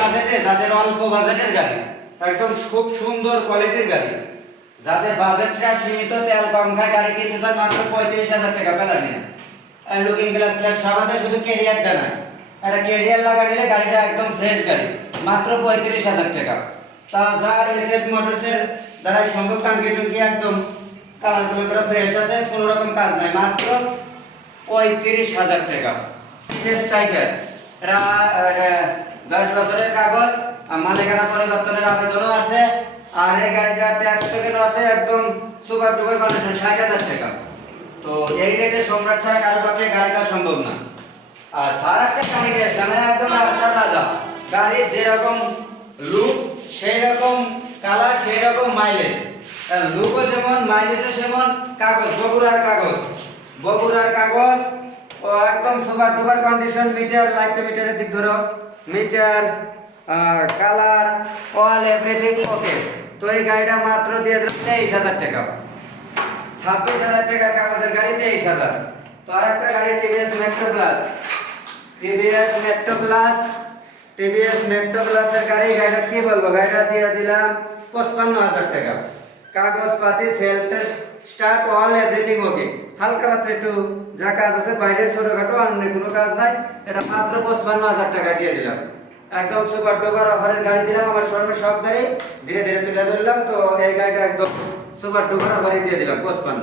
বাজেটে যাদের অল্প বাজেটের গাড়ি, একদম খুব সুন্দর কোয়ালিটির গাড়ি। যাদের বাজেটটা সীমিত, তেল কম খায়, গাড়ি কিনতে চান মাত্র পঁয়ত্রিশ হাজার টাকা পেলানি না আর লুকিং গ্লাস গ্লাস সব আছে, শুধু ক্যারিয়ারটা না একটা ক্যারিয়ার লাগা নিলে গাড়িটা একদম ফ্রেশ গাড়ি, মাত্র পঁয়ত্রিশ হাজার টাকা। তা যা এস এস মোটরসের দ্বারা সম্ভব টাঙ্কি টুঙ্কি একদম কালার কালার ফ্রেশ আছে, কোনো রকম কাজ নাই, মাত্র পঁয়ত্রিশ হাজার টাকা। স্ট্রাইকার এটা দশ বছরের কাগজ, আর মালিকানা পরিবর্তনের আবেদনও আছে, আর এই গাড়িটা ট্যাক্স টোকেনও আছে, একদম সুপার ডুপার কন্ডিশন ষাট হাজার টাকা। তো এই রেটে সম্রাট ছাড়া কারও পক্ষে গাড়িটা সম্ভব না। আর সারা একটা গাড়ি গেছে মানে একদম রাস্তার রাজা। গাড়ির যেরকম লুক সেই রকম কালার সেই রকম মাইলেজ লুকও যেমন মাইলেজও যেমন কাগজ, বগুড়ার কাগজ। বগুড়ার কাগজ ও একদম super duper condition meter light মিটারের দিক ধরো। মিটার আর কালার অল এভরিথিং ওকে তো এই গাড়িটা মাত্র দিয়ে দিল তেইশ হাজার টাকা। ছাব্বিশ হাজার টাকার কাগজের গাড়ি, তেইশ হাজার। তো আর একটা গাড়ি TVS metro plus TVS metro plus TVS metro প্লাসের গাড়ি গাড়িটা কি বলব? গাড়িটা দিয়ে দিলাম পঁচপান্ন হাজার টাকা। কাগজপাতি self start all everything okay হালকা রাত্রে একটু যা কাজ আছে, বাইরের ছোটখাটো অন্য কোনো কাজ নাই। এটা মাত্র পঁচপান্ন হাজার টাকা দিয়ে দিলাম। একদম সুপার ডুপার অফারের গাড়ি দিলাম, আমার শোরুমের সব গাড়ি। ধীরে ধীরে তুলে ধরলাম, তো এই গাড়িটা একদম সুপার ডুপার অফারে দিয়ে দিলাম, পঁচপান্ন।